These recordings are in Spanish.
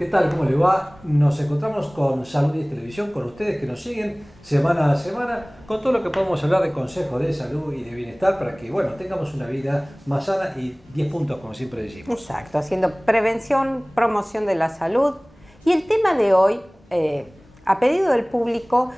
¿Qué tal? ¿Cómo le va? Nos encontramos con Salud 10 Televisión, con ustedes que nos siguen semana a semana, con todo lo que podemos hablar de consejos de salud y de bienestar para que, bueno, tengamos una vida más sana y 10 puntos, como siempre decimos. Exacto, haciendo prevención, promoción de la salud. Y el tema de hoy, a pedido del público,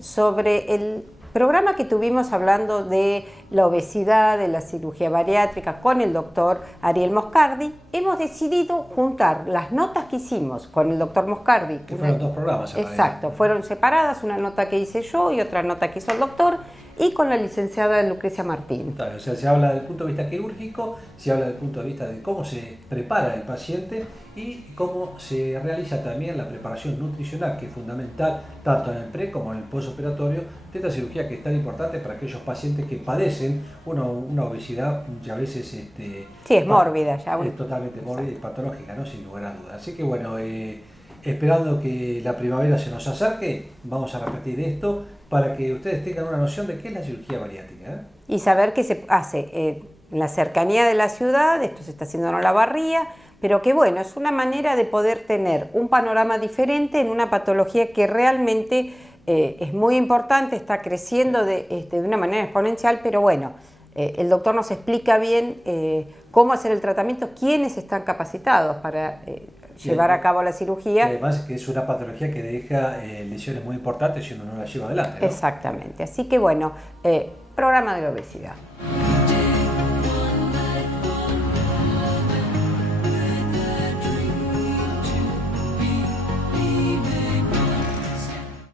sobre el programa que tuvimos hablando de la obesidad, de la cirugía bariátrica con el doctor Ariel Moscardi, hemos decidido juntar las notas que hicimos con el doctor Moscardi. Que fueron dos programas. Exacto, fueron separadas, una nota que hice yo y otra nota que hizo el doctor, y con la licenciada Lucrecia Martín. O sea, se habla desde el punto de vista quirúrgico, se habla desde el punto de vista de cómo se prepara el paciente y cómo se realiza también la preparación nutricional, que es fundamental tanto en el pre como en el postoperatorio de esta cirugía que es tan importante para aquellos pacientes que padecen una obesidad que a veces sí, es mórbida ya. Es totalmente mórbida y patológica, ¿no? Sin lugar a dudas. Así que bueno, esperando que la primavera se nos acerque, vamos a repetir esto para que ustedes tengan una noción de qué es la cirugía bariátrica. Y saber que se hace en la cercanía de la ciudad, esto se está haciendo en Olavarría, pero que bueno, es una manera de poder tener un panorama diferente en una patología que realmente es muy importante, está creciendo de una manera exponencial, pero bueno, el doctor nos explica bien cómo hacer el tratamiento, quiénes están capacitados para llevar a cabo la cirugía. Y además que es una patología que deja lesiones muy importantes si uno no la lleva adelante, ¿no? Exactamente, así que bueno, programa de la obesidad.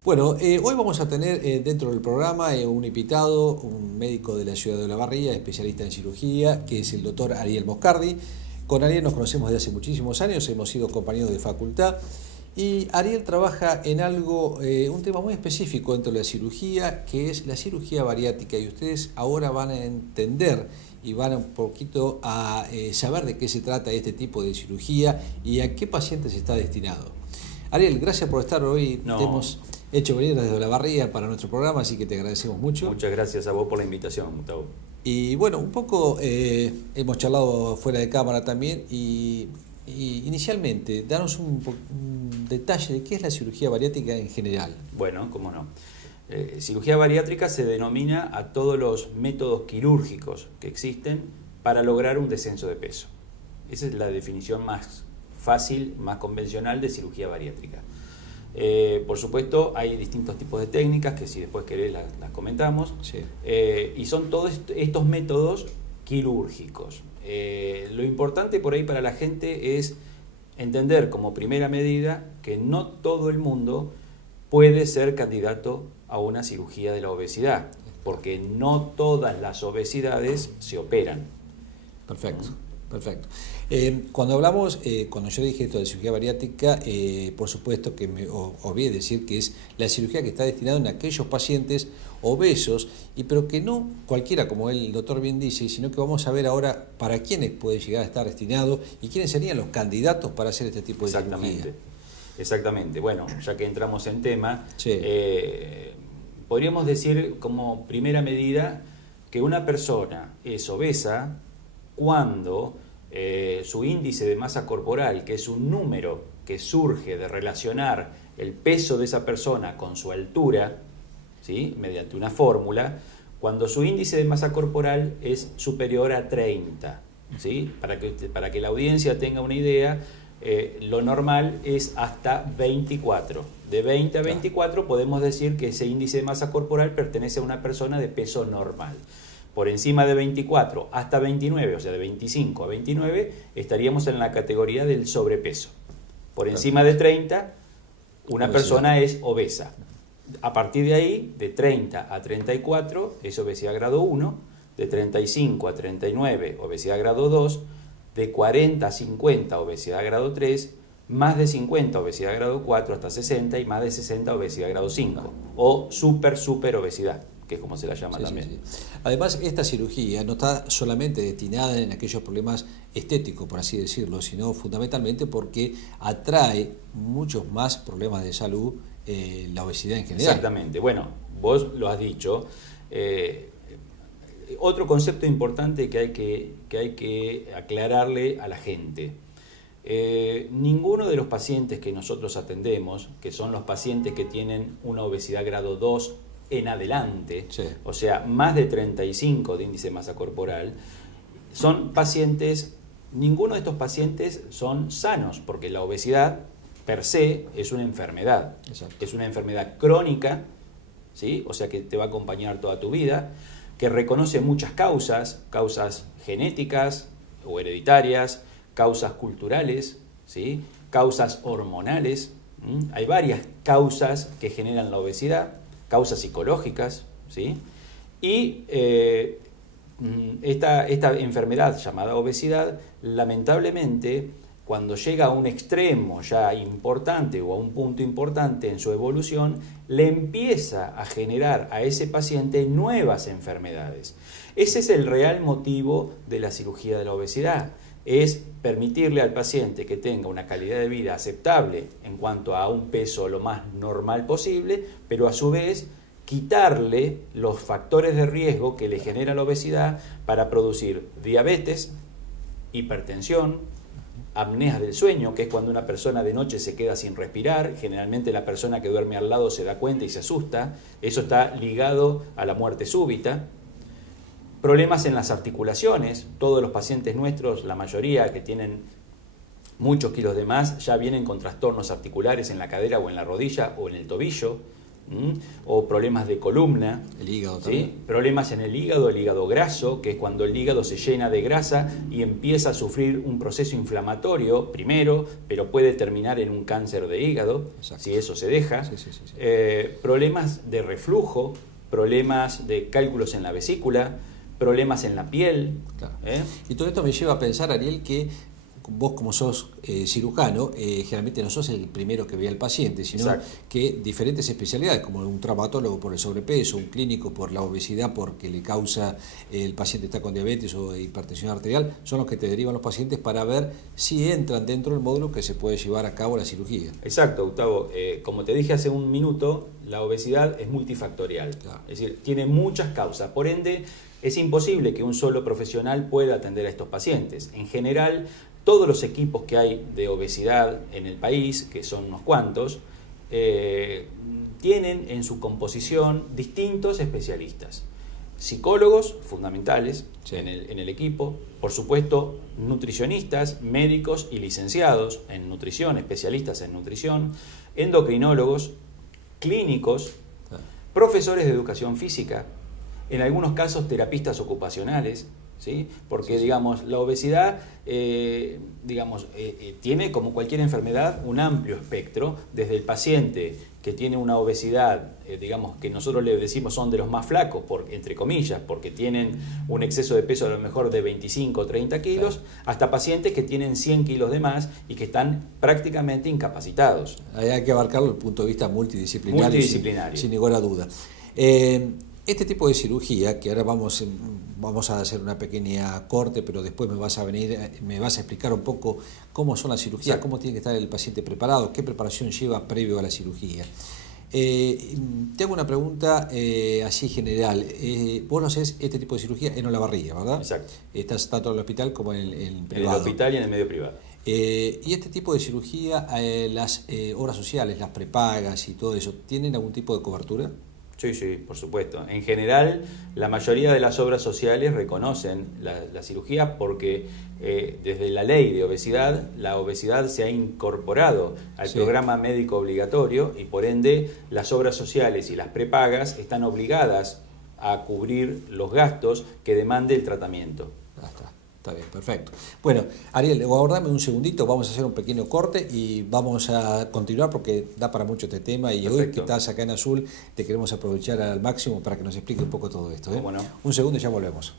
Bueno, hoy vamos a tener dentro del programa un invitado, un médico de la ciudad de Olavarría, especialista en cirugía, que es el doctor Ariel Moscardi. Con Ariel nos conocemos desde hace muchísimos años, hemos sido compañeros de facultad y Ariel trabaja en algo, un tema muy específico dentro de la cirugía, que es la cirugía bariátrica, y ustedes ahora van a entender y van un poquito a saber de qué se trata este tipo de cirugía y a qué pacientes está destinado. Ariel, gracias por estar hoy. Te hemos hecho venir desde Olavarría para nuestro programa, así que te agradecemos mucho. Muchas gracias a vos por la invitación, Gustavo. Y bueno, un poco hemos charlado fuera de cámara también y inicialmente, danos un detalle de qué es la cirugía bariátrica en general. Bueno, cómo no. Cirugía bariátrica se denomina a todos los métodos quirúrgicos que existen para lograr un descenso de peso. Esa es la definición más fácil, más convencional de cirugía bariátrica. Por supuesto, hay distintos tipos de técnicas que si después querés las comentamos. Sí. Y son todos estos métodos quirúrgicos. Lo importante por ahí para la gente es entender como primera medida que no todo el mundo puede ser candidato a una cirugía de la obesidad, porque no todas las obesidades se operan. Perfecto. Perfecto. Cuando hablamos, cuando yo dije esto de cirugía bariátrica, por supuesto que me olvidé decir que es la cirugía que está destinada en aquellos pacientes obesos, pero que no cualquiera, como el doctor bien dice, sino que vamos a ver ahora para quiénes puede llegar a estar destinado y quiénes serían los candidatos para hacer este tipo de cirugía. Exactamente. Bueno, ya que entramos en tema, sí. Podríamos decir como primera medida que una persona es obesa cuando su índice de masa corporal, que es un número que surge de relacionar el peso de esa persona con su altura, ¿sí?, mediante una fórmula, cuando su índice de masa corporal es superior a 30, ¿sí? Para que la audiencia tenga una idea, lo normal es hasta 24. De 20 a 24 podemos decir que ese índice de masa corporal pertenece a una persona de peso normal. Por encima de 24 hasta 29, o sea, de 25 a 29, estaríamos en la categoría del sobrepeso. Por encima de 30, una persona es obesa. A partir de ahí, de 30 a 34, es obesidad grado 1, de 35 a 39, obesidad grado 2, de 40 a 50, obesidad grado 3, más de 50, obesidad grado 4, hasta 60, y más de 60, obesidad grado 5, o super obesidad, que es como se la llama también. Sí. Además, esta cirugía no está solamente destinada en aquellos problemas estéticos, por así decirlo, sino fundamentalmente porque atrae muchos más problemas de salud, la obesidad en general. Exactamente. Bueno, vos lo has dicho. Otro concepto importante que hay que aclararle a la gente. Ninguno de los pacientes que nosotros atendemos, que son los pacientes que tienen una obesidad grado 2 en adelante, Sí. o sea, más de 35 de índice de masa corporal, son pacientes, ninguno de estos pacientes son sanos, porque la obesidad per se es una enfermedad. Exacto. Es una enfermedad crónica, ¿sí? O sea que te va a acompañar toda tu vida, que reconoce muchas causas genéticas o hereditarias, causas culturales, ¿sí? Causas hormonales. Hay varias causas que generan la obesidad, causas psicológicas, ¿sí? Y esta enfermedad llamada obesidad, lamentablemente, cuando llega a un extremo ya importante o a un punto importante en su evolución, le empieza a generar a ese paciente nuevas enfermedades. Ese es el real motivo de la cirugía de la obesidad, es permitirle al paciente que tenga una calidad de vida aceptable en cuanto a un peso lo más normal posible, pero a su vez quitarle los factores de riesgo que le genera la obesidad para producir diabetes, hipertensión, apneas del sueño, que es cuando una persona de noche se queda sin respirar. Generalmente la persona que duerme al lado se da cuenta y se asusta. Eso está ligado a la muerte súbita. Problemas en las articulaciones. Todos los pacientes nuestros, la mayoría que tienen muchos kilos de más, ya vienen con trastornos articulares en la cadera o en la rodilla o en el tobillo. O problemas de columna, El hígado ¿sí? también. Problemas en el hígado graso, que es cuando el hígado se llena de grasa y empieza a sufrir un proceso inflamatorio primero, pero puede terminar en un cáncer de hígado, Exacto. si eso se deja. Sí. Problemas de reflujo, problemas de cálculos en la vesícula, problemas en la piel. Claro. ¿eh? Y todo esto me lleva a pensar, Ariel, que vos como sos cirujano, generalmente no sos el primero que ve al paciente, sino Exacto. que diferentes especialidades, como un traumatólogo por el sobrepeso, un clínico por la obesidad porque le causa, el paciente está con diabetes o hipertensión arterial, son los que te derivan los pacientes para ver si entran dentro del módulo que se puede llevar a cabo la cirugía. Exacto, Gustavo. Como te dije hace un minuto, la obesidad es multifactorial. Claro. Es decir, tiene muchas causas. Por ende, es imposible que un solo profesional pueda atender a estos pacientes. En general, todos los equipos que hay de obesidad en el país, que son unos cuantos, tienen en su composición distintos especialistas. Psicólogos fundamentales Sí. en el equipo, por supuesto nutricionistas, médicos y licenciados en nutrición, especialistas en nutrición, endocrinólogos, clínicos, profesores de educación física, en algunos casos terapistas ocupacionales, ¿sí? Porque digamos, la obesidad tiene, como cualquier enfermedad, un amplio espectro, desde el paciente que tiene una obesidad, que nosotros le decimos son de los más flacos, entre comillas, porque tienen un exceso de peso a lo mejor de 25 o 30 kilos, hasta pacientes que tienen 100 kilos de más y que están prácticamente incapacitados. Ahí hay que abarcarlo desde el punto de vista multidisciplinario. Multidisciplinario. Sin ninguna duda. Este tipo de cirugía, que ahora vamos a hacer una pequeña corte, pero después me vas a explicar un poco cómo son las cirugías, Exacto. cómo tiene que estar el paciente preparado, qué preparación lleva previo a la cirugía. Tengo una pregunta así general. Vos no hacés este tipo de cirugía en Olavarría, ¿verdad? Exacto. Estás tanto en el hospital como en el privado. En el hospital y en el medio privado. Y este tipo de cirugía, las obras sociales, las prepagas y todo eso, ¿tienen algún tipo de cobertura? Sí, por supuesto. En general, la mayoría de las obras sociales reconocen la cirugía porque desde la ley de obesidad, la obesidad se ha incorporado al programa médico obligatorio y por ende las obras sociales y las prepagas están obligadas a cubrir los gastos que demande el tratamiento. Está bien, perfecto. Bueno, Ariel, aguardame un segundito, vamos a hacer un pequeño corte y vamos a continuar porque da para mucho este tema y Perfecto. Hoy que estás acá en Azul te queremos aprovechar al máximo para que nos explique un poco todo esto. ¿Cómo no? Un segundo y ya volvemos.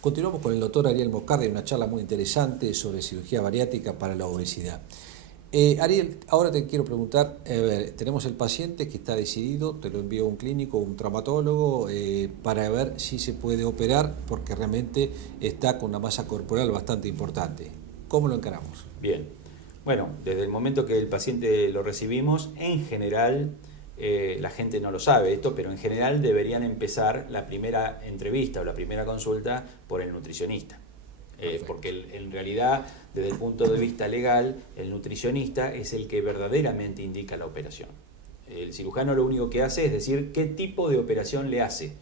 Continuamos con el doctor Ariel Moscardi, una charla muy interesante sobre cirugía bariátrica para la obesidad. Ariel, ahora te quiero preguntar, tenemos el paciente que está decidido, te lo envió un clínico, un traumatólogo, para ver si se puede operar porque realmente está con una masa corporal bastante importante. ¿Cómo lo encaramos? Bien. Bueno, desde el momento que el paciente lo recibimos, en general la gente no lo sabe esto, pero en general deberían empezar la primera entrevista o la primera consulta por el nutricionista. Porque en realidad, desde el punto de vista legal, el nutricionista es el que verdaderamente indica la operación. El cirujano lo único que hace es decir qué tipo de operación le hace.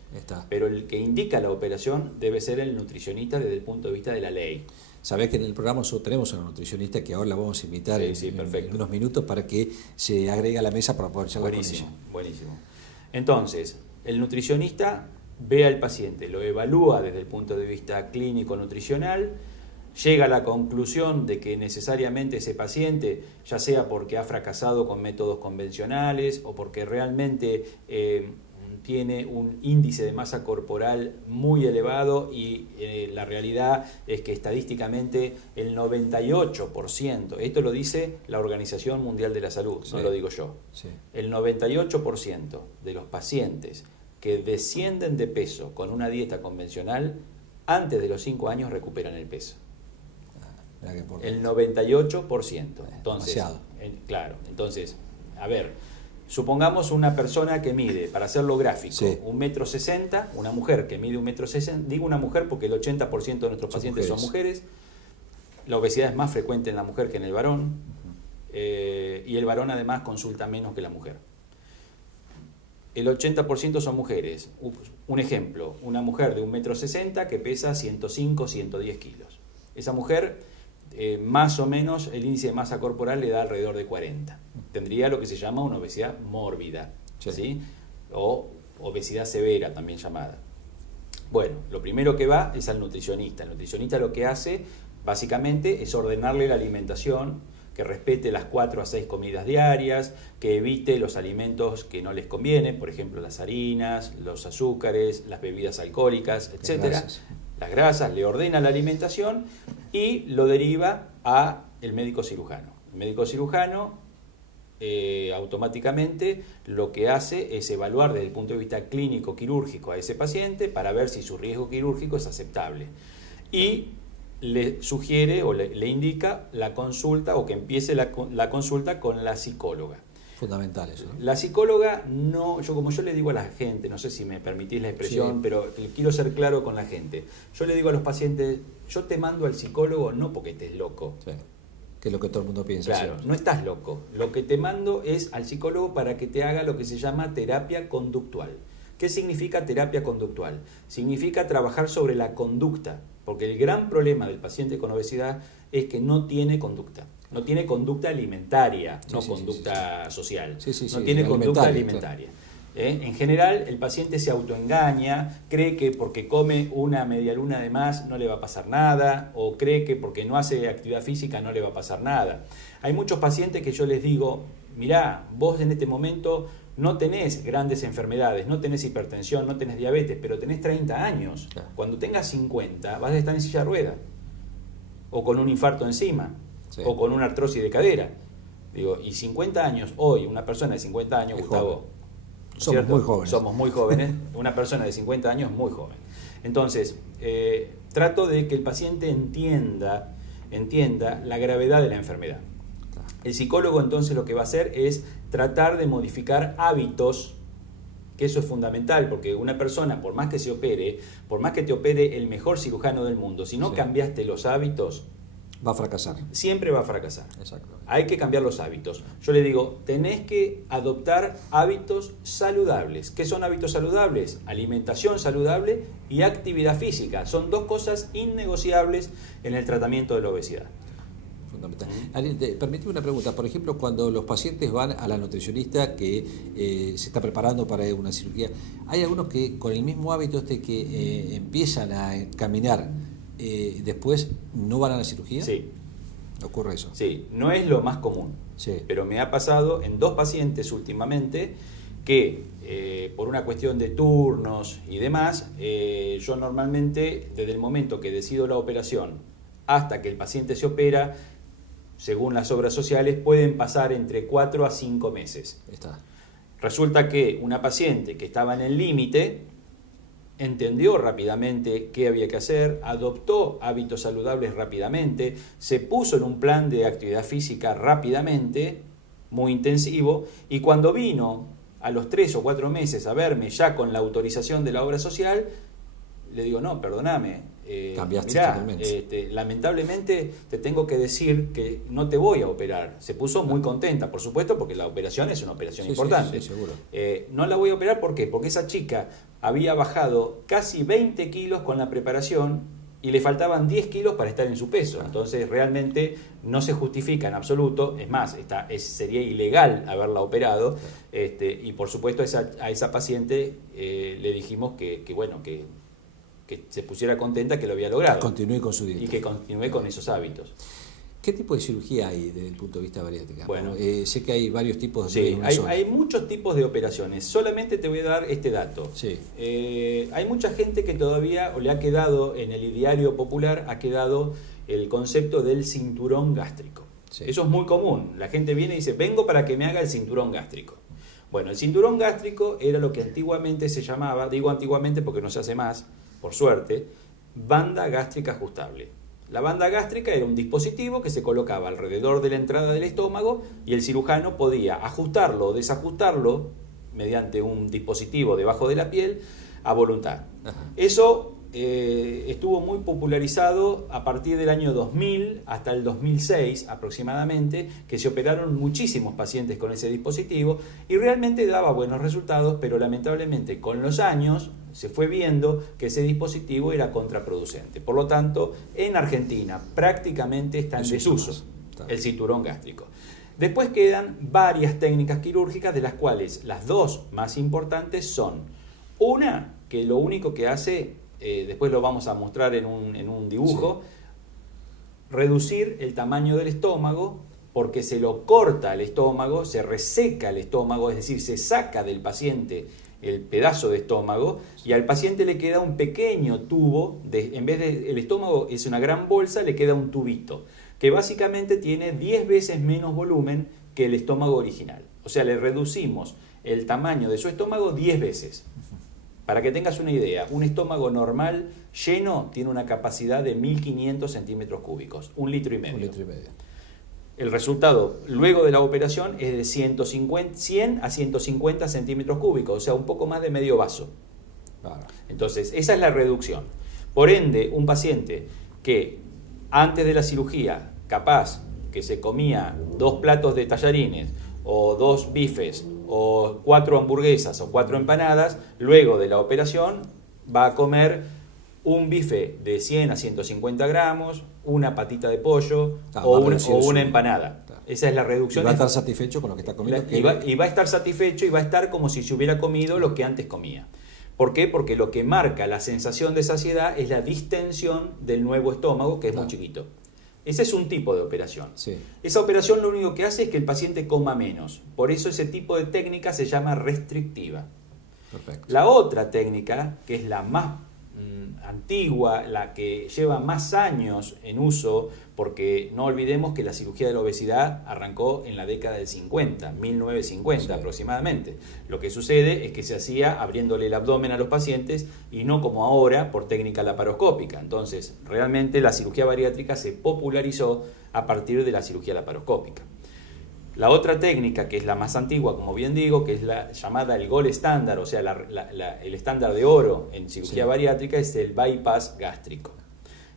Pero el que indica la operación debe ser el nutricionista desde el punto de vista de la ley. Sabés que en el programa nosotros tenemos a una nutricionista que ahora la vamos a invitar en unos minutos para que se agregue a la mesa para poder charlar con ella. Buenísimo. Entonces, el nutricionista ve al paciente, lo evalúa desde el punto de vista clínico-nutricional, llega a la conclusión de que necesariamente ese paciente, ya sea porque ha fracasado con métodos convencionales o porque realmente tiene un índice de masa corporal muy elevado y la realidad es que estadísticamente el 98%, esto lo dice la Organización Mundial de la Salud, no lo digo yo, el 98% de los pacientes que descienden de peso con una dieta convencional, antes de los 5 años recuperan el peso. El 98%. Entonces, claro, entonces, a ver, supongamos una persona que mide, para hacerlo gráfico, 1,60 m, una mujer que mide 1,60 m, digo una mujer porque el 80% de nuestros pacientes son mujeres, la obesidad es más frecuente en la mujer que en el varón, y el varón además consulta menos que la mujer. El 80% son mujeres. Un ejemplo, una mujer de 1,60 m que pesa 105, 110 kilos. Esa mujer, más o menos, el índice de masa corporal le da alrededor de 40. Tendría lo que se llama una obesidad mórbida, ¿sí? O obesidad severa, también llamada. Bueno, lo primero que va es al nutricionista. El nutricionista lo que hace, básicamente, es ordenarle la alimentación, que respete las 4 a 6 comidas diarias, que evite los alimentos que no les convienen, por ejemplo las harinas, los azúcares, las bebidas alcohólicas, etc. Las grasas, le ordena la alimentación y lo deriva a el médico cirujano. El médico cirujano automáticamente lo que hace es evaluar desde el punto de vista clínico quirúrgico a ese paciente para ver si su riesgo quirúrgico es aceptable. Y le sugiere o le indica la consulta o que empiece la consulta con la psicóloga. Fundamental eso, ¿no? La psicóloga como yo le digo a la gente, no sé si me permitís la expresión, pero quiero ser claro con la gente. Yo le digo a los pacientes, yo te mando al psicólogo no porque estés loco. Que es lo que todo el mundo piensa. Claro, no estás loco. Lo que te mando es al psicólogo para que te haga lo que se llama terapia conductual. ¿Qué significa terapia conductual? Significa trabajar sobre la conducta, porque el gran problema del paciente con obesidad es que no tiene conducta. No tiene conducta alimentaria, conducta social. No tiene conducta alimentaria. En general, el paciente se autoengaña, cree que porque come una medialuna de más no le va a pasar nada, o cree que porque no hace actividad física no le va a pasar nada. Hay muchos pacientes que yo les digo, mirá, vos en este momento no tenés grandes enfermedades, no tenés hipertensión, no tenés diabetes, pero tenés 30 años. Cuando tengas 50 vas a estar en silla de ruedas, o con un infarto encima, o con una artrosis de cadera. Digo, y 50 años, hoy una persona de 50 años, Gustavo, somos muy jóvenes. Somos muy jóvenes, una persona de 50 años muy joven. Entonces, trato de que el paciente entienda la gravedad de la enfermedad. El psicólogo entonces lo que va a hacer es tratar de modificar hábitos, que eso es fundamental, porque una persona, por más que se opere, por más que te opere el mejor cirujano del mundo, si no cambiaste los hábitos, va a fracasar. Siempre va a fracasar. Exacto. Hay que cambiar los hábitos. Yo le digo, tenés que adoptar hábitos saludables. ¿Qué son hábitos saludables? Alimentación saludable y actividad física. Son dos cosas innegociables en el tratamiento de la obesidad. Fundamental. Ariel, permíteme una pregunta. Por ejemplo, cuando los pacientes van a la nutricionista que se está preparando para una cirugía, hay algunos que con el mismo hábito que empiezan a caminar, después no van a la cirugía. Sí. ¿Ocurre eso? Sí, no es lo más común, pero me ha pasado en 2 pacientes últimamente que por una cuestión de turnos y demás, yo normalmente desde el momento que decido la operación hasta que el paciente se opera, según las obras sociales, pueden pasar entre 4 a 5 meses. Resulta que una paciente que estaba en el límite entendió rápidamente qué había que hacer, adoptó hábitos saludables rápidamente, se puso en un plan de actividad física rápidamente, muy intensivo, y cuando vino a los 3 o 4 meses a verme ya con la autorización de la obra social, le digo, no, perdóname, cambiaste mirá, totalmente. lamentablemente te tengo que decir que no te voy a operar. Se puso muy contenta, por supuesto, porque la operación es una operación importante. Sí, seguro. No la voy a operar, ¿por qué? Porque esa chica había bajado casi 20 kilos con la preparación y le faltaban 10 kilos para estar en su peso. Entonces realmente no se justifica en absoluto, es más, sería ilegal haberla operado, y por supuesto a esa paciente le dijimos que se pusiera contenta que lo había logrado. Que continúe con su dieta. Y que continúe con esos hábitos. ¿Qué tipo de cirugía hay desde el punto de vista bariátrica? Bueno, sé que hay varios tipos sí, de hay muchos tipos de operaciones. Solamente te voy a dar este dato. Sí. Hay mucha gente que todavía, o le ha quedado en el ideario popular, ha quedado el concepto del cinturón gástrico. Sí. Eso es muy común. La gente viene y dice, vengo para que me haga el cinturón gástrico. Bueno, el cinturón gástrico era lo que antiguamente se llamaba, digo antiguamente porque no se hace más, por suerte, banda gástrica ajustable. La banda gástrica era un dispositivo que se colocaba alrededor de la entrada del estómago y el cirujano podía ajustarlo o desajustarlo mediante un dispositivo debajo de la piel a voluntad. Ajá. Eso estuvo muy popularizado a partir del año 2000 hasta el 2006 aproximadamente, que se operaron muchísimos pacientes con ese dispositivo y realmente daba buenos resultados, pero lamentablemente con los años se fue viendo que ese dispositivo era contraproducente. Por lo tanto, en Argentina prácticamente está en desuso el cinturón gástrico. Después quedan varias técnicas quirúrgicas, de las cuales las dos más importantes son una que lo único que hace, después lo vamos a mostrar en un dibujo, reducir el tamaño del estómago, porque se lo corta el estómago, se reseca el estómago, es decir, se saca del paciente el pedazo de estómago y al paciente le queda un pequeño tubo, en vez de el estómago es una gran bolsa, le queda un tubito, que básicamente tiene 10 veces menos volumen que el estómago original. O sea, le reducimos el tamaño de su estómago 10 veces. Para que tengas una idea, un estómago normal lleno tiene una capacidad de 1500 centímetros cúbicos, 1,5 litros. 1,5 litros. El resultado luego de la operación es de 100 a 150 centímetros cúbicos, o sea, un poco más de medio vaso. Claro. Entonces, esa es la reducción. Por ende, un paciente que antes de la cirugía, capaz que se comía 2 platos de tallarines, o 2 bifes, o 4 hamburguesas, o 4 empanadas, luego de la operación va a comer un bife de 100 a 150 gramos, una patita de pollo o una empanada. Claro. Esa es la reducción. Y va a estar satisfecho con lo que está comiendo. Y va a estar satisfecho y va a estar como si se hubiera comido lo que antes comía. ¿Por qué? Porque lo que marca la sensación de saciedad es la distensión del nuevo estómago, que es muy chiquito. Ese es un tipo de operación. Sí. Esa operación lo único que hace es que el paciente coma menos. Por eso ese tipo de técnica se llama restrictiva. Perfecto. La otra técnica, que es la más antigua, la que lleva más años en uso, porque no olvidemos que la cirugía de la obesidad arrancó en la década del 50, 1950 sí, aproximadamente. Lo que sucede es que se hacía abriéndole el abdomen a los pacientes y no como ahora por técnica laparoscópica. Entonces, realmente la cirugía bariátrica se popularizó a partir de la cirugía laparoscópica. La otra técnica, que es la más antigua, como bien digo, que es la llamada el gold standard, o sea, el estándar de oro en cirugía bariátrica, es el bypass gástrico.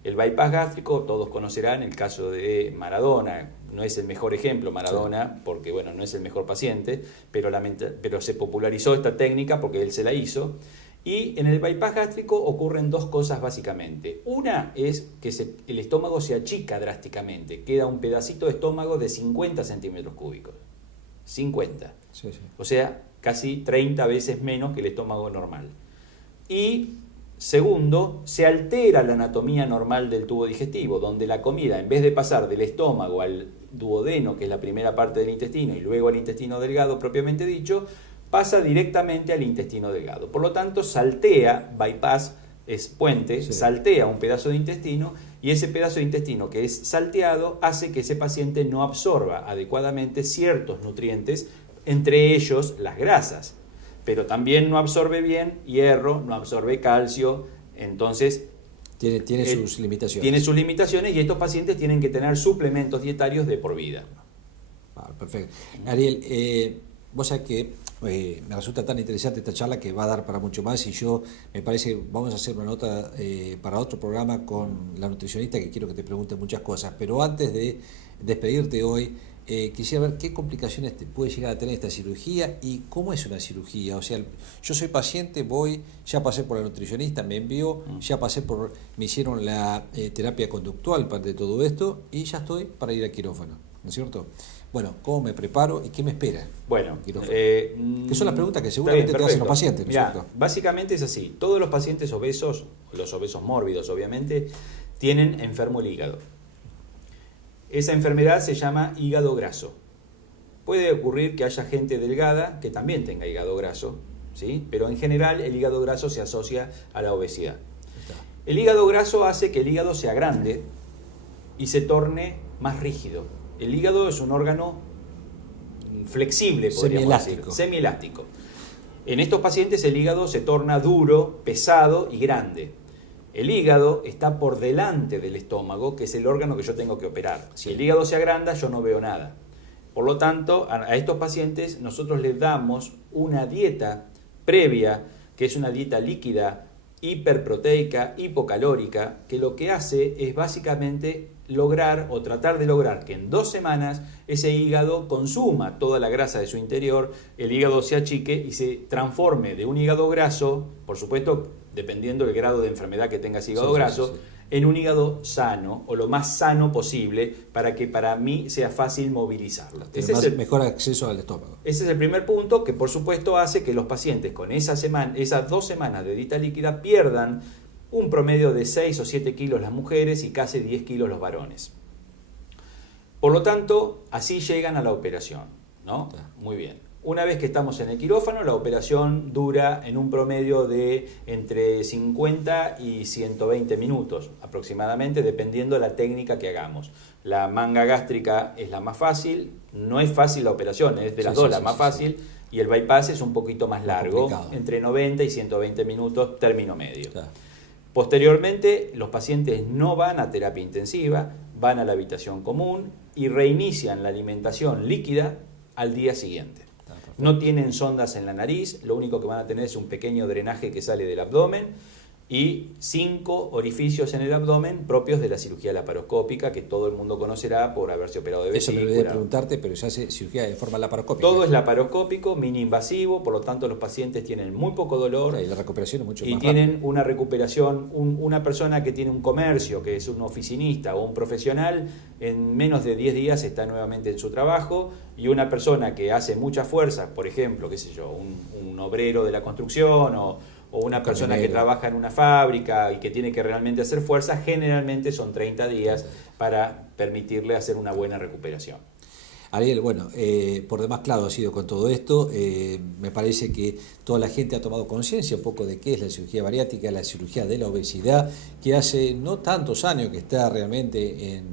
El bypass gástrico, todos conocerán el caso de Maradona. No es el mejor ejemplo Maradona, porque bueno, no es el mejor paciente, pero se popularizó esta técnica porque él se la hizo. Y en el bypass gástrico ocurren 2 cosas básicamente. Una es que el estómago se achica drásticamente. Queda un pedacito de estómago de 50 centímetros cúbicos. 50. Sí. O sea, casi 30 veces menos que el estómago normal. Y segundo, se altera la anatomía normal del tubo digestivo, donde la comida, en vez de pasar del estómago al duodeno, que es la primera parte del intestino, y luego al intestino delgado propiamente dicho, pasa directamente al intestino delgado. Por lo tanto, saltea, bypass es puente, saltea un pedazo de intestino y ese pedazo de intestino que es salteado hace que ese paciente no absorba adecuadamente ciertos nutrientes, entre ellos las grasas. Pero también no absorbe bien hierro, no absorbe calcio, entonces tiene sus limitaciones. Tiene sus limitaciones y estos pacientes tienen que tener suplementos dietarios de por vida. Perfecto. Ariel, vos sabés que me resulta tan interesante esta charla que va a dar para mucho más, y yo me parece que vamos a hacer una nota para otro programa con la nutricionista, que quiero que te pregunte muchas cosas. Pero antes de despedirte hoy, quisiera ver qué complicaciones puede llegar a tener esta cirugía y cómo es una cirugía. O sea, yo soy paciente, voy, ya pasé por la nutricionista, me envió, ya me hicieron la terapia conductual de todo esto y ya estoy para ir al quirófano, ¿no es cierto? Bueno, ¿cómo me preparo y qué me espera? Bueno, que son las preguntas que seguramente te hacen los pacientes, ¿no es cierto? Básicamente es así. Todos los pacientes obesos, los obesos mórbidos obviamente, tienen enfermo el hígado. Esa enfermedad se llama hígado graso. Puede ocurrir que haya gente delgada que también tenga hígado graso, ¿sí? Pero en general el hígado graso se asocia a la obesidad. El hígado graso hace que el hígado se agrande y se torne más rígido. El hígado es un órgano flexible, podríamos decir, semielástico. En estos pacientes el hígado se torna duro, pesado y grande. El hígado está por delante del estómago, que es el órgano que yo tengo que operar. Si el hígado se agranda, yo no veo nada. Por lo tanto, a estos pacientes nosotros les damos una dieta previa, que es una dieta líquida, hiperproteica, hipocalórica, que lo que hace es básicamente lograr o tratar de lograr que en 2 semanas ese hígado consuma toda la grasa de su interior, el hígado se achique y se transforme de un hígado graso, por supuesto, dependiendo del grado de enfermedad que tenga ese hígado graso, en un hígado sano o lo más sano posible para que para mí sea fácil movilizarlo. Ese es el mejor acceso al estómago. Ese es el primer punto que por supuesto hace que los pacientes con esas 2 semanas de dieta líquida pierdan un promedio de 6 o 7 kilos las mujeres y casi 10 kilos los varones. Por lo tanto, así llegan a la operación, ¿no? Muy bien. Una vez que estamos en el quirófano, la operación dura en un promedio de entre 50 y 120 minutos aproximadamente, dependiendo de la técnica que hagamos. La manga gástrica es la más fácil, no es fácil la operación, es de las dos la más fácil, y el bypass es un poquito más largo, entre 90 y 120 minutos, término medio. Posteriormente, los pacientes no van a terapia intensiva, van a la habitación común y reinician la alimentación líquida al día siguiente. No tienen sondas en la nariz, lo único que van a tener es un pequeño drenaje que sale del abdomen y 5 orificios en el abdomen propios de la cirugía laparoscópica, que todo el mundo conocerá por haberse operado de vesícula. Eso me olvidé de preguntarte, pero se hace cirugía de forma laparoscópica. Todo es laparoscópico, mini invasivo, por lo tanto los pacientes tienen muy poco dolor. Y la recuperación es mucho más rápida. Y tienen una recuperación, una persona que tiene un comercio, que es un oficinista o un profesional, en menos de 10 días está nuevamente en su trabajo, y una persona que hace mucha fuerza, por ejemplo, qué sé yo, un obrero de la construcción o una persona que trabaja en una fábrica y que tiene que realmente hacer fuerza, generalmente son 30 días para permitirle hacer una buena recuperación. Ariel, bueno, por demás claro ha sido con todo esto. Me parece que toda la gente ha tomado conciencia un poco de qué es la cirugía bariátrica, la cirugía de la obesidad, que hace no tantos años que está realmente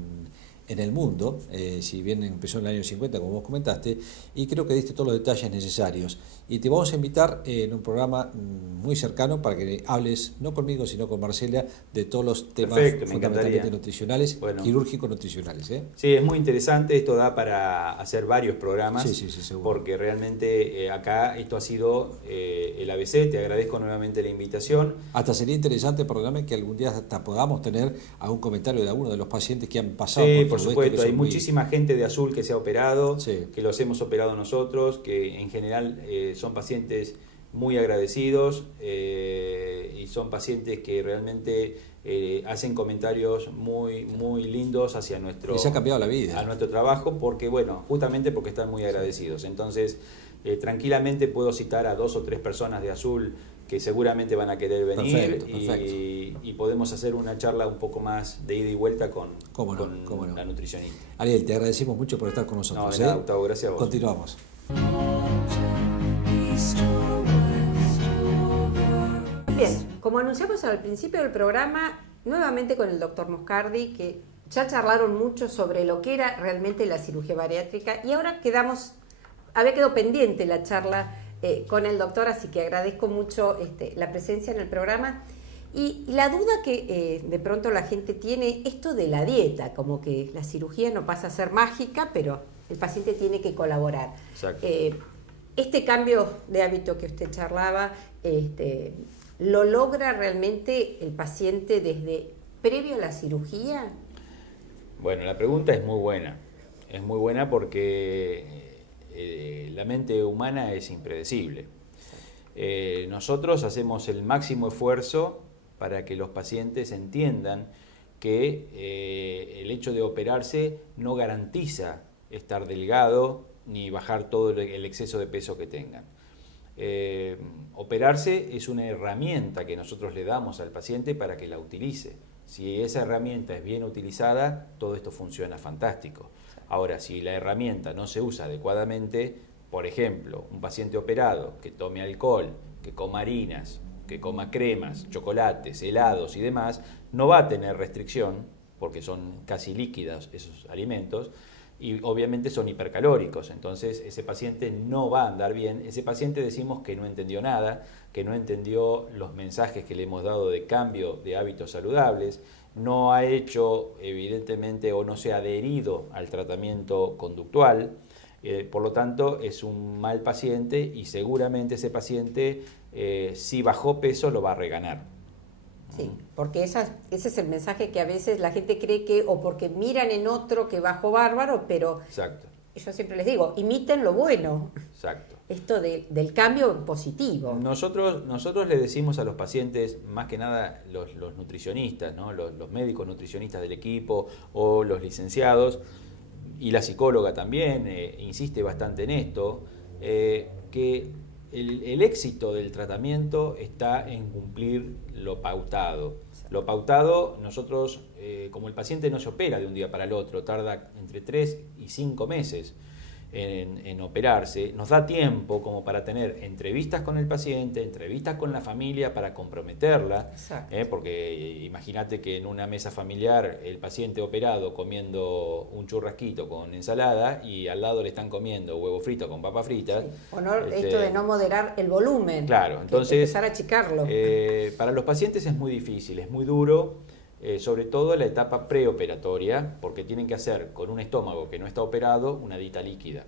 en el mundo, si bien empezó en el año 50, como vos comentaste, y creo que diste todos los detalles necesarios. Y te vamos a invitar en un programa muy cercano para que hables, no conmigo, sino con Marcela, de todos los temas fundamentalmente nutricionales, quirúrgicos nutricionales. Sí, es muy interesante, esto da para hacer varios programas, sí, seguro. Porque realmente acá esto ha sido el ABC, te agradezco nuevamente la invitación. Hasta sería interesante, perdóname, que algún día hasta podamos tener algún comentario de alguno de los pacientes que han pasado por supuesto, hay muchísima gente de Azul que se ha operado, que los hemos operado nosotros, que en general son pacientes muy agradecidos y son pacientes que realmente hacen comentarios muy lindos hacia nuestro, les ha cambiado la vida, a nuestro trabajo, porque justamente porque están muy agradecidos. Entonces, tranquilamente puedo citar a 2 o 3 personas de Azul que seguramente van a querer venir. Perfecto. Y podemos hacer una charla un poco más de ida y vuelta con la nutricionista. Ariel, te agradecemos mucho por estar con nosotros. No, Gustavo, gracias a vos. Continuamos. Bien, como anunciamos al principio del programa, nuevamente con el doctor Moscardi, que ya charlaron mucho sobre lo que era realmente la cirugía bariátrica, y ahora había quedado pendiente la charla con el doctor, así que agradezco mucho la presencia en el programa. Y la duda que de pronto la gente tiene, esto de la dieta, como que la cirugía no pasa a ser mágica, pero el paciente tiene que colaborar. Este cambio de hábito que usted charlaba, ¿lo logra realmente el paciente desde previo a la cirugía? Bueno, la pregunta es muy buena. Es muy buena porque la mente humana es impredecible. Nosotros hacemos el máximo esfuerzo para que los pacientes entiendan que el hecho de operarse no garantiza estar delgado ni bajar todo el exceso de peso que tengan. Operarse es una herramienta que nosotros le damos al paciente para que la utilice. Si esa herramienta es bien utilizada, todo esto funciona fantástico. Ahora, si la herramienta no se usa adecuadamente, por ejemplo, un paciente operado que tome alcohol, que coma harinas, que coma cremas, chocolates, helados y demás, no va a tener restricción, porque son casi líquidos esos alimentos, y obviamente son hipercalóricos, entonces ese paciente no va a andar bien. Ese paciente decimos que no entendió nada, que no entendió los mensajes que le hemos dado de cambio de hábitos saludables, no ha hecho evidentemente o no se ha adherido al tratamiento conductual, por lo tanto es un mal paciente y seguramente ese paciente si bajó peso lo va a reganar. Sí, porque ese es el mensaje que a veces la gente cree que, o porque miran en otro que bajó bárbaro, pero Exacto. yo siempre les digo, imiten lo bueno. Exacto. Esto del cambio positivo. Nosotros le decimos a los pacientes, más que nada los nutricionistas, ¿no? los médicos nutricionistas del equipo o los licenciados, y la psicóloga también insiste bastante en esto, que el éxito del tratamiento está en cumplir lo pautado. Lo pautado, nosotros, como el paciente no se opera de un día para el otro, tarda entre 3 y 5 meses en operarse, nos da tiempo como para tener entrevistas con el paciente, entrevistas con la familia para comprometerla, porque imagínate que en una mesa familiar el paciente operado comiendo un churrasquito con ensalada y al lado le están comiendo huevo frito con papas fritas. Sí. O no, esto de no moderar el volumen. Claro, entonces empezar a achicarlo. Para los pacientes es muy difícil, es muy duro. Sobre todo la etapa preoperatoria, porque tienen que hacer con un estómago que no está operado una dieta líquida.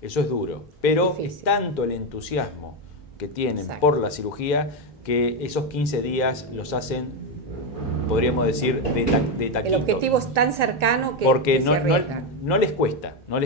Eso es duro, pero es tanto el entusiasmo que tienen por la cirugía que esos 15 días los hacen, podríamos decir, de taquito. El objetivo es tan cercano que porque no les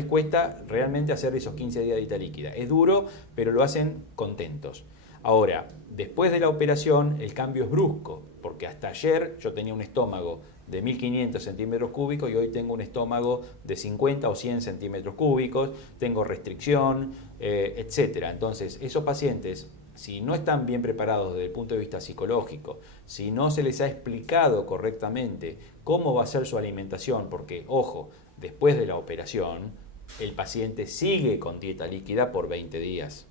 cuesta realmente hacer esos 15 días de dieta líquida. Es duro, pero lo hacen contentos. Ahora, después de la operación, el cambio es brusco, porque hasta ayer yo tenía un estómago de 1500 centímetros cúbicos y hoy tengo un estómago de 50 o 100 centímetros cúbicos, tengo restricción, etcétera. Entonces, esos pacientes, si no están bien preparados desde el punto de vista psicológico, si no se les ha explicado correctamente cómo va a ser su alimentación, porque, ojo, después de la operación, el paciente sigue con dieta líquida por 20 días.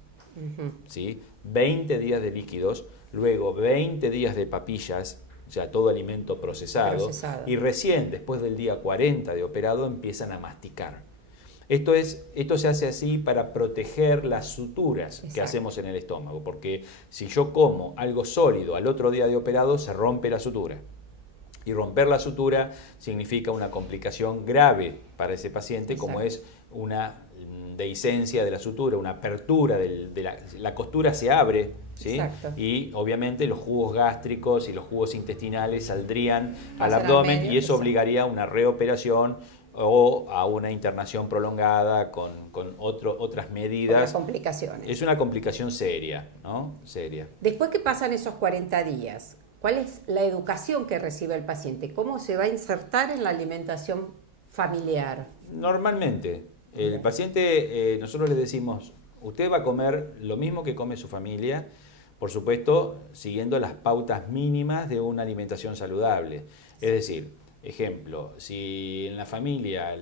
¿Sí? 20 días de líquidos, luego 20 días de papillas, o sea, todo alimento procesado, y recién después del día 40 de operado empiezan a masticar. Esto se hace así para proteger las suturas que hacemos en el estómago, porque si yo como algo sólido al otro día de operado, se rompe la sutura. Y romper la sutura significa una complicación grave para ese paciente, como es una dehiscencia de la sutura, una apertura la costura se abre, ¿sí? Y obviamente los jugos gástricos y los jugos intestinales saldrían al abdomen y eso obligaría a una reoperación o a una internación prolongada con otras medidas. Complicaciones. Es una complicación seria, ¿no? Seria. Después que pasan esos 40 días, ¿cuál es la educación que recibe el paciente? ¿Cómo se va a insertar en la alimentación familiar? Normalmente, el paciente, nosotros le decimos, usted va a comer lo mismo que come su familia, por supuesto, siguiendo las pautas mínimas de una alimentación saludable. Es decir, ejemplo, si en la familia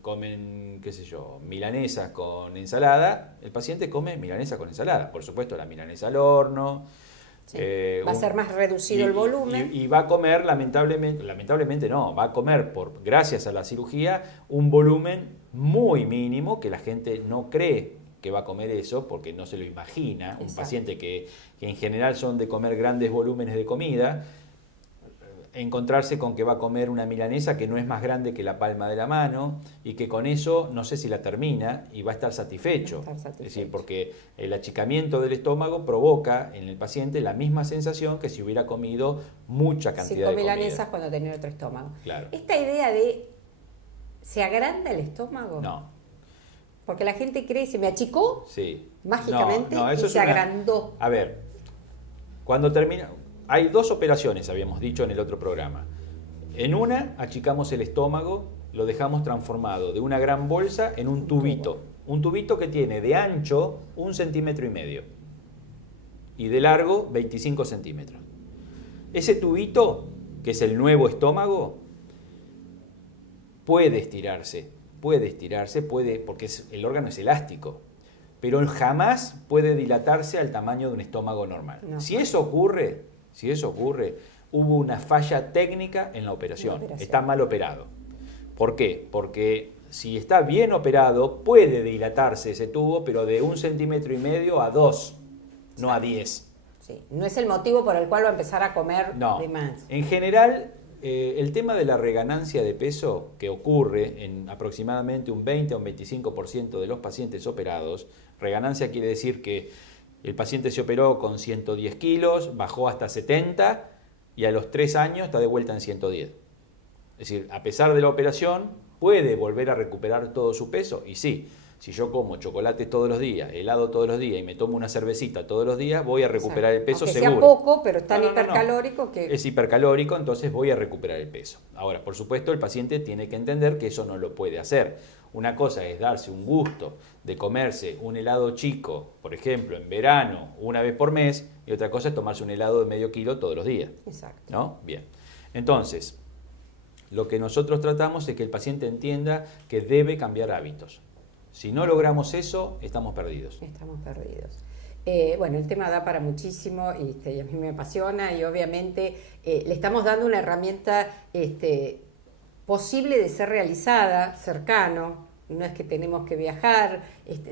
comen, qué sé yo, milanesas con ensalada, el paciente come milanesa con ensalada. Por supuesto, la milanesa al horno. Sí. Va a ser más reducido el volumen. Y va a comer, lamentablemente no, va a comer, gracias a la cirugía, un volumen muy mínimo que la gente no cree que va a comer eso porque no se lo imagina. Un paciente que en general son de comer grandes volúmenes de comida, encontrarse con que va a comer una milanesa que no es más grande que la palma de la mano y que con eso no sé si la termina y va a estar satisfecho. Es decir, porque el achicamiento del estómago provoca en el paciente la misma sensación que si hubiera comido mucha cantidad de comida. 5 milanesas cuando tenía otro estómago. Claro. Esta idea de ¿se agranda el estómago? No. Porque la gente cree, se me achicó Sí. mágicamente No, y eso se agrandó. A ver, cuando termina... Hay 2 operaciones, habíamos dicho en el otro programa. En una, achicamos el estómago, lo dejamos transformado de una gran bolsa en un tubito. Un tubito que tiene de ancho 1,5 centímetros y de largo 25 centímetros. Ese tubito, que es el nuevo estómago, puede estirarse, porque el órgano es elástico, pero jamás puede dilatarse al tamaño de un estómago normal. No. Si eso ocurre, hubo una falla técnica en la operación. Está mal operado. ¿Por qué? Porque si está bien operado, puede dilatarse ese tubo, pero de 1,5 centímetros a 2, no a 10. Sí. No es el motivo por el cual va a empezar a comer No. de más. En general, el tema de la reganancia de peso, que ocurre en aproximadamente un 20 a un 25% de los pacientes operados, reganancia quiere decir que el paciente se operó con 110 kilos, bajó hasta 70 y a los 3 años está de vuelta en 110. Es decir, a pesar de la operación, puede volver a recuperar todo su peso. Y sí, si yo como chocolate todos los días, helado todos los días y me tomo una cervecita todos los días, voy a recuperar el peso aunque seguro. sea poco, pero es tan No. hipercalórico que... Es hipercalórico, entonces voy a recuperar el peso. Ahora, por supuesto, el paciente tiene que entender que eso no lo puede hacer. Una cosa es darse un gusto de comerse un helado chico, por ejemplo, en verano, una vez por mes, y otra cosa es tomarse un helado de medio kilo todos los días. Exacto. ¿No? Bien. Entonces, lo que nosotros tratamos es que el paciente entienda que debe cambiar hábitos. Si no logramos eso, estamos perdidos. Estamos perdidos. Bueno, el tema da para muchísimo y a mí me apasiona y obviamente le estamos dando una herramienta posible de ser realizada, cercano. No es que tenemos que viajar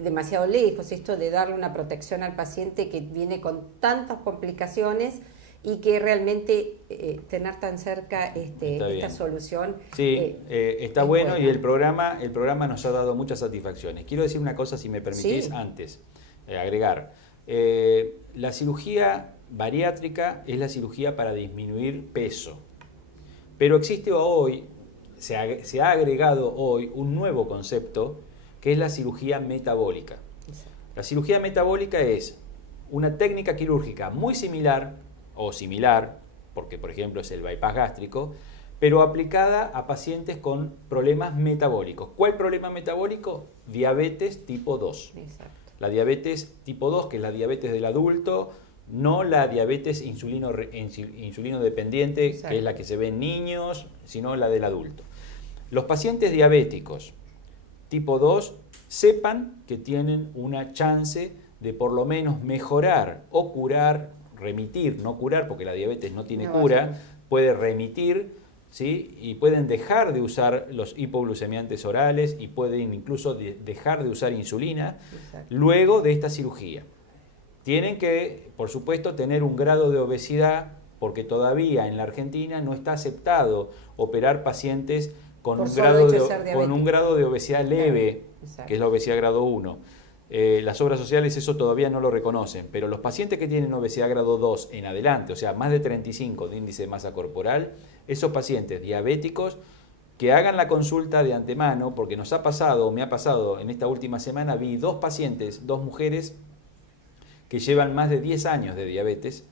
demasiado lejos, esto de darle una protección al paciente que viene con tantas complicaciones y que realmente tener tan cerca esta solución. Sí, está bueno y el programa nos ha dado muchas satisfacciones. Quiero decir una cosa, si me permitís, antes, agregar. La cirugía bariátrica es la cirugía para disminuir peso, pero existe hoy, se ha agregado hoy un nuevo concepto que es la cirugía metabólica. La cirugía metabólica es una técnica quirúrgica muy similar, porque por ejemplo es el bypass gástrico, pero aplicada a pacientes con problemas metabólicos. ¿Cuál problema metabólico? Diabetes tipo 2. Exacto. La diabetes tipo 2, que es la diabetes del adulto, no la diabetes insulino dependiente, exacto, que es la que se ve en niños, sino la del adulto. Los pacientes diabéticos tipo 2 sepan que tienen una chance de por lo menos mejorar o curar, remitir, no curar porque la diabetes no tiene cura, puede remitir, ¿sí? Y pueden dejar de usar los hipoglucemiantes orales y pueden incluso dejar de usar insulina. Exacto. Luego de esta cirugía. Tienen que, por supuesto, tener un grado de obesidad porque todavía en la Argentina no está aceptado operar pacientes con un grado de obesidad leve, claro, que es la obesidad grado 1. Las obras sociales eso todavía no lo reconocen, pero los pacientes que tienen obesidad grado 2 en adelante, o sea, más de 35 de índice de masa corporal, esos pacientes diabéticos que hagan la consulta de antemano, porque nos ha pasado, me ha pasado en esta última semana, vi 2 pacientes, 2 mujeres que llevan más de 10 años de diabetes,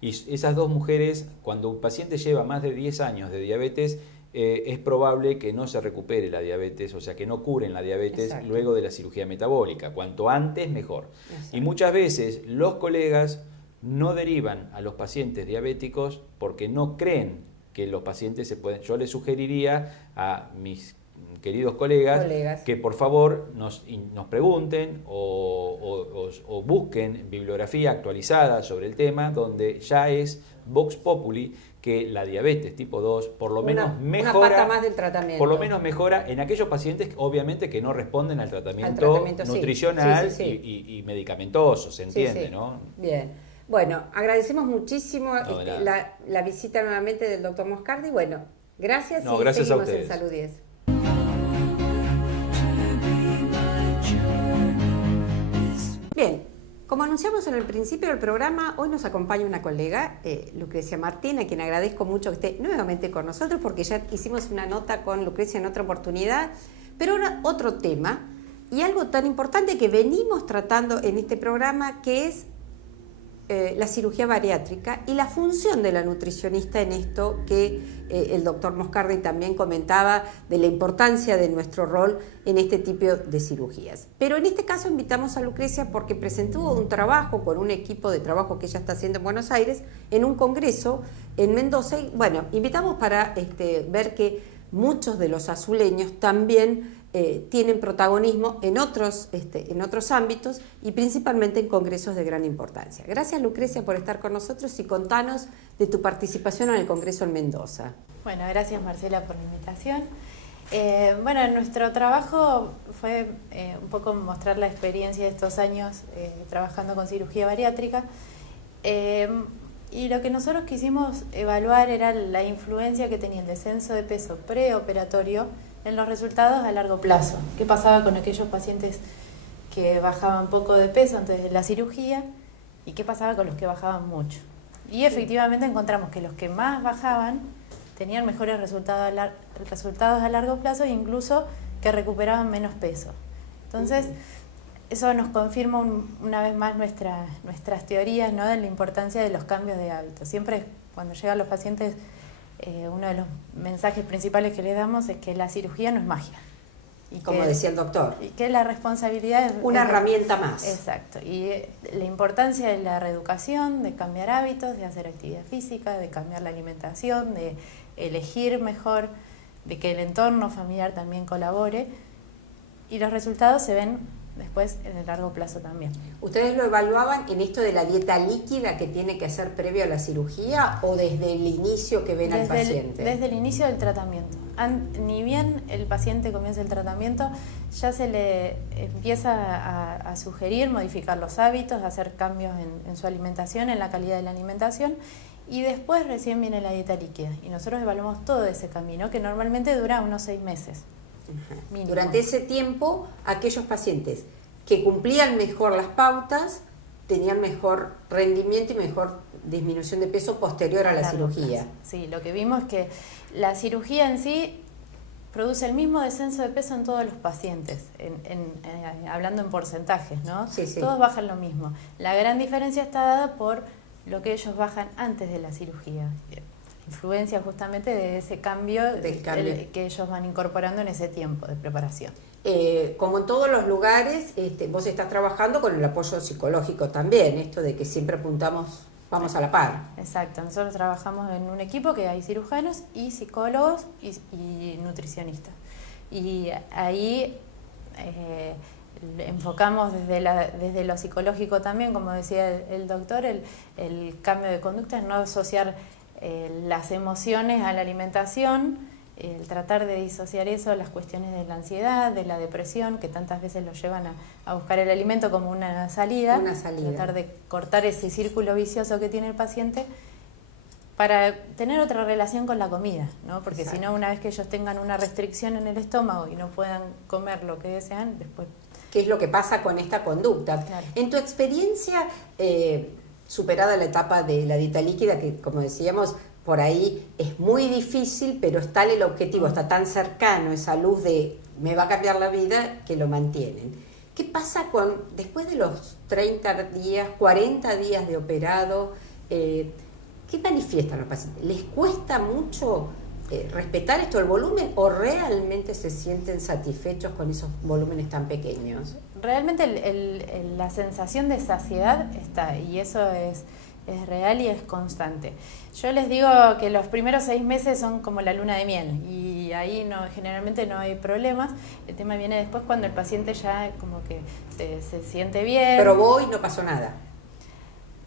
y esas 2 mujeres, cuando un paciente lleva más de 10 años de diabetes, es probable que no se recupere la diabetes, o sea, que no curen la diabetes. Exacto. Luego de la cirugía metabólica. Cuanto antes, mejor. Exacto. Y muchas veces los colegas no derivan a los pacientes diabéticos porque no creen que los pacientes se pueden... Yo les sugeriría a mis queridos colegas que por favor nos pregunten o busquen bibliografía actualizada sobre el tema, donde ya es Vox Populi que la diabetes tipo 2 por lo menos mejora, una pata más del tratamiento. Por lo menos mejora en aquellos pacientes obviamente que no responden al tratamiento nutricional, sí. Y medicamentoso, se entiende, sí. ¿no? Bien. Bueno, agradecemos muchísimo No, de nada. la visita nuevamente del doctor Moscardi. Bueno, gracias No, y gracias a seguimos en ustedes. Salud 10. Bien, como anunciamos en el principio del programa, hoy nos acompaña una colega, Lucrecia Martín, a quien agradezco mucho que esté nuevamente con nosotros, porque ya hicimos una nota con Lucrecia en otra oportunidad, pero ahora otro tema, y algo tan importante que venimos tratando en este programa, que es la cirugía bariátrica y la función de la nutricionista en esto que el doctor Moscardi también comentaba de la importancia de nuestro rol en este tipo de cirugías. Pero en este caso invitamos a Lucrecia porque presentó un trabajo con un equipo de trabajo que ella está haciendo en Buenos Aires en un congreso en Mendoza y bueno, invitamos para ver que muchos de los azuleños también tienen protagonismo en otros ámbitos y principalmente en congresos de gran importancia. Gracias, Lucrecia, por estar con nosotros y contanos de tu participación en el Congreso en Mendoza. Bueno, gracias Marcela por la invitación. Bueno, nuestro trabajo fue un poco mostrar la experiencia de estos años trabajando con cirugía bariátrica y lo que nosotros quisimos evaluar era la influencia que tenía el descenso de peso preoperatorio en los resultados a largo plazo. ¿Qué pasaba con aquellos pacientes que bajaban poco de peso antes de la cirugía y qué pasaba con los que bajaban mucho? Y efectivamente encontramos que los que más bajaban tenían mejores resultados a largo plazo e incluso que recuperaban menos peso. Entonces, eso nos confirma una vez más nuestras teorías, ¿no?, de la importancia de los cambios de hábitos. Siempre cuando llegan los pacientes, uno de los mensajes principales que les damos es que la cirugía no es magia. Y como decía el doctor. Y que la responsabilidad es una herramienta más. Exacto. Y la importancia de la reeducación, de cambiar hábitos, de hacer actividad física, de cambiar la alimentación, de elegir mejor, de que el entorno familiar también colabore. Y los resultados se ven después en el largo plazo también. ¿Ustedes lo evaluaban en esto de la dieta líquida que tiene que hacer previo a la cirugía o desde el inicio que ven al paciente? Desde el inicio del tratamiento. Ni bien el paciente comienza el tratamiento, ya se le empieza a sugerir modificar los hábitos, hacer cambios en su alimentación, en la calidad de la alimentación, y después recién viene la dieta líquida. Y nosotros evaluamos todo ese camino, que normalmente dura unos 6 meses. Mínimo. Durante ese tiempo, aquellos pacientes que cumplían mejor las pautas tenían mejor rendimiento y mejor disminución de peso posterior a la cirugía. Sí, lo que vimos es que la cirugía en sí produce el mismo descenso de peso en todos los pacientes, hablando en porcentajes, ¿no? Sí, sí. Todos bajan lo mismo. La gran diferencia está dada por lo que ellos bajan antes de la cirugía. Influencia justamente de ese cambio, que ellos van incorporando en ese tiempo de preparación. Como en todos los lugares, vos estás trabajando con el apoyo psicológico también, esto de que siempre apuntamos, vamos a la par. Exacto, nosotros trabajamos en un equipo que hay cirujanos y psicólogos y nutricionistas. Y ahí enfocamos desde lo psicológico también, como decía el doctor, el cambio de conducta es no asociar las emociones a la alimentación, el tratar de disociar eso, las cuestiones de la ansiedad, de la depresión, que tantas veces los llevan a buscar el alimento como una salida. Tratar de cortar ese círculo vicioso que tiene el paciente para tener otra relación con la comida, ¿no? Porque si no, una vez que ellos tengan una restricción en el estómago y no puedan comer lo que desean, después... ¿Qué es lo que pasa con esta conducta? Claro. En tu experiencia, superada la etapa de la dieta líquida, que como decíamos, por ahí es muy difícil, pero está el objetivo, está tan cercano esa luz de me va a cambiar la vida, que lo mantienen. ¿Qué pasa después de los 30 días, 40 días de operado? ¿Qué manifiestan los pacientes? ¿Les cuesta mucho respetar esto, el volumen, o realmente se sienten satisfechos con esos volúmenes tan pequeños? Realmente la sensación de saciedad está, y eso es real y es constante. Yo les digo que los primeros 6 meses son como la luna de miel y ahí generalmente no hay problemas. El tema viene después cuando el paciente ya como que se siente bien. Probó y no pasó nada.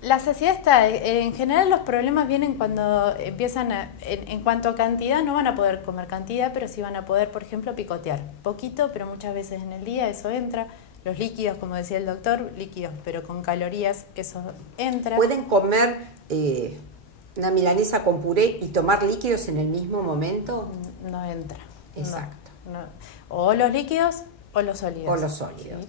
La saciedad está, en general los problemas vienen cuando empiezan en cuanto a cantidad, no van a poder comer cantidad, pero sí van a poder, por ejemplo, picotear. Poquito, pero muchas veces en el día eso entra. Los líquidos, como decía el doctor, líquidos, pero con calorías, eso entra. ¿Pueden comer una milanesa con puré y tomar líquidos en el mismo momento? No entra. Exacto. No. O los líquidos o los sólidos. O los sólidos. ¿Sí?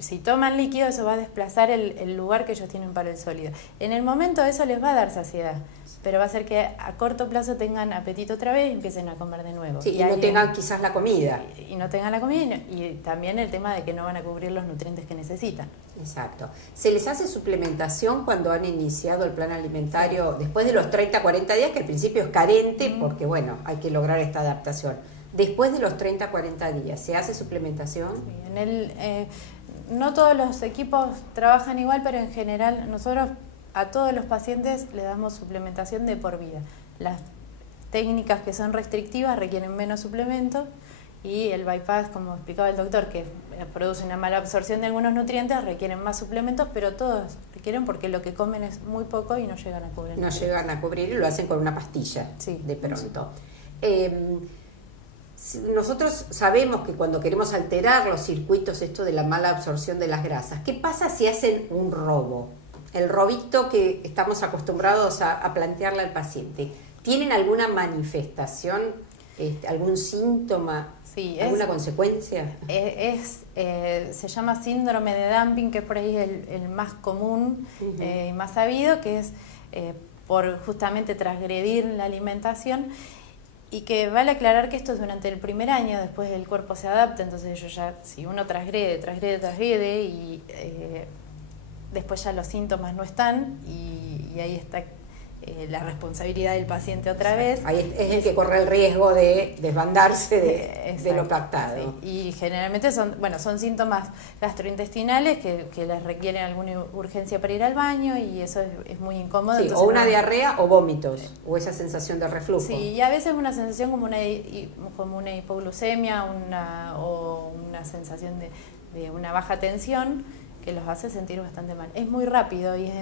Si toman líquido, eso va a desplazar el lugar que ellos tienen para el sólido. En el momento eso les va a dar saciedad, pero va a hacer que a corto plazo tengan apetito otra vez y empiecen a comer de nuevo. Sí, y no tengan quizás la comida. Y no tengan la comida, y también el tema de que no van a cubrir los nutrientes que necesitan. Exacto. ¿Se les hace suplementación cuando han iniciado el plan alimentario después de los 30, 40 días, que al principio es carente porque, bueno, hay que lograr esta adaptación? Después de los 30, 40 días, ¿se hace suplementación? Sí, no todos los equipos trabajan igual, pero en general nosotros a todos los pacientes le damos suplementación de por vida. Las técnicas que son restrictivas requieren menos suplementos, y el bypass, como explicaba el doctor, que produce una mala absorción de algunos nutrientes, requieren más suplementos, pero todos requieren porque lo que comen es muy poco y no llegan a cubrir. No llegan a cubrir y lo hacen con una pastilla, sí, de pronto. Nosotros sabemos que cuando queremos alterar los circuitos, esto de la mala absorción de las grasas, ¿qué pasa si hacen un robo? El robito que estamos acostumbrados a plantearle al paciente. ¿Tienen alguna manifestación, algún síntoma, sí, alguna consecuencia? Se llama síndrome de dumping, que es por ahí el más común y más sabido, que es por justamente transgredir la alimentación. Y que vale aclarar que esto es durante el primer año, después el cuerpo se adapta, entonces ellos ya, si uno transgrede y después ya los síntomas no están, y ahí está la responsabilidad del paciente otra vez. Ahí es el que corre el riesgo de desbandarse de lo pactado. Sí. Y generalmente son síntomas gastrointestinales que les requieren alguna urgencia para ir al baño, y eso es muy incómodo. Sí, o una diarrea o vómitos, o esa sensación de reflujo. Sí, y a veces una sensación como una hipoglucemia o una sensación de una baja tensión que los hace sentir bastante mal. Es muy rápido y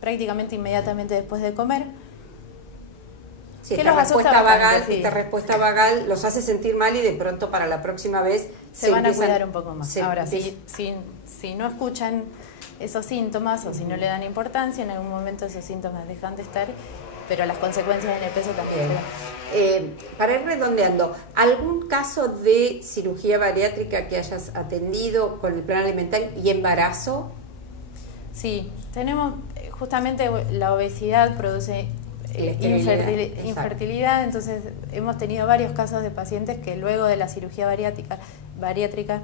prácticamente inmediatamente después de comer. Sí, esta respuesta vagal los hace sentir mal, y de pronto para la próxima vez se van a cuidar un poco más. Ahora, si no escuchan esos síntomas o si no le dan importancia, en algún momento esos síntomas dejan de estar, pero las consecuencias en el peso también se dan. Para ir redondeando, ¿algún caso de cirugía bariátrica que hayas atendido con el plan alimentario y embarazo? Sí, tenemos justamente la obesidad produce infertilidad, entonces hemos tenido varios casos de pacientes que luego de la cirugía bariátrica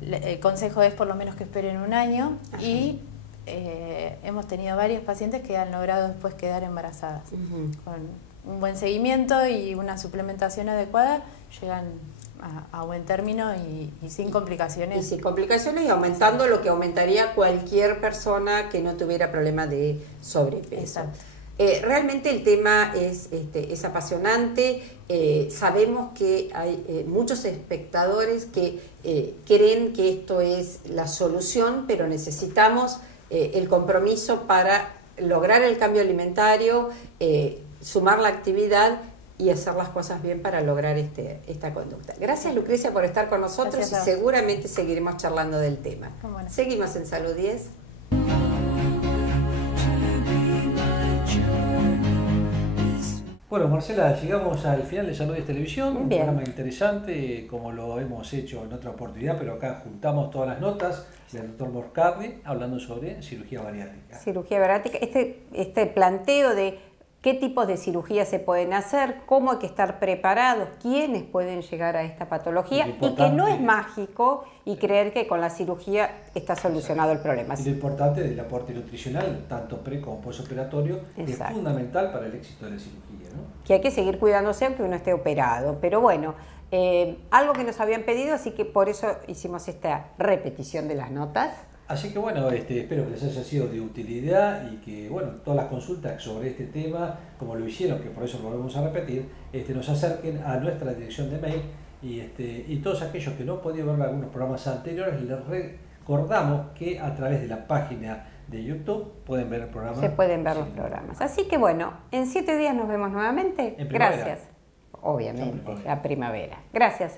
el consejo es por lo menos que esperen un año. Ajá. Y hemos tenido varios pacientes que han logrado después quedar embarazadas. Con un buen seguimiento y una suplementación adecuada llegan a buen término y sin complicaciones. Y sin complicaciones, y aumentando lo que aumentaría cualquier persona que no tuviera problema de sobrepeso. Exacto. Realmente el tema es apasionante. Sabemos que hay muchos espectadores que creen que esto es la solución, pero necesitamos el compromiso para lograr el cambio alimentario, sumar la actividad y hacer las cosas bien para lograr esta conducta. Gracias, Lucrecia, por estar con nosotros, y seguramente seguiremos charlando del tema. Bueno. Seguimos en Salud 10. Bueno, Marcela, llegamos al final de Salud 10 Televisión, un Bien. programa interesante como lo hemos hecho en otra oportunidad, pero acá juntamos todas las notas del doctor Moscardi hablando sobre cirugía bariátrica. Cirugía bariátrica, este planteo de qué tipos de cirugías se pueden hacer, cómo hay que estar preparados, quiénes pueden llegar a esta patología, y que no es mágico y creer que con la cirugía está solucionado el problema. Y lo importante del aporte nutricional, tanto pre como postoperatorio, es fundamental para el éxito de la cirugía, ¿no? Que hay que seguir cuidándose aunque uno esté operado, pero bueno, algo que nos habían pedido, así que por eso hicimos esta repetición de las notas. Así que bueno, espero que les haya sido de utilidad, y que bueno, todas las consultas sobre este tema, como lo hicieron, que por eso lo volvemos a repetir, nos acerquen a nuestra dirección de mail, y todos aquellos que no han podido ver algunos programas anteriores, les recordamos que a través de la página de YouTube pueden ver el programa. Se pueden ver los programas. Así que bueno, en 7 días nos vemos nuevamente. En primavera. Gracias. Obviamente, la primavera. Gracias,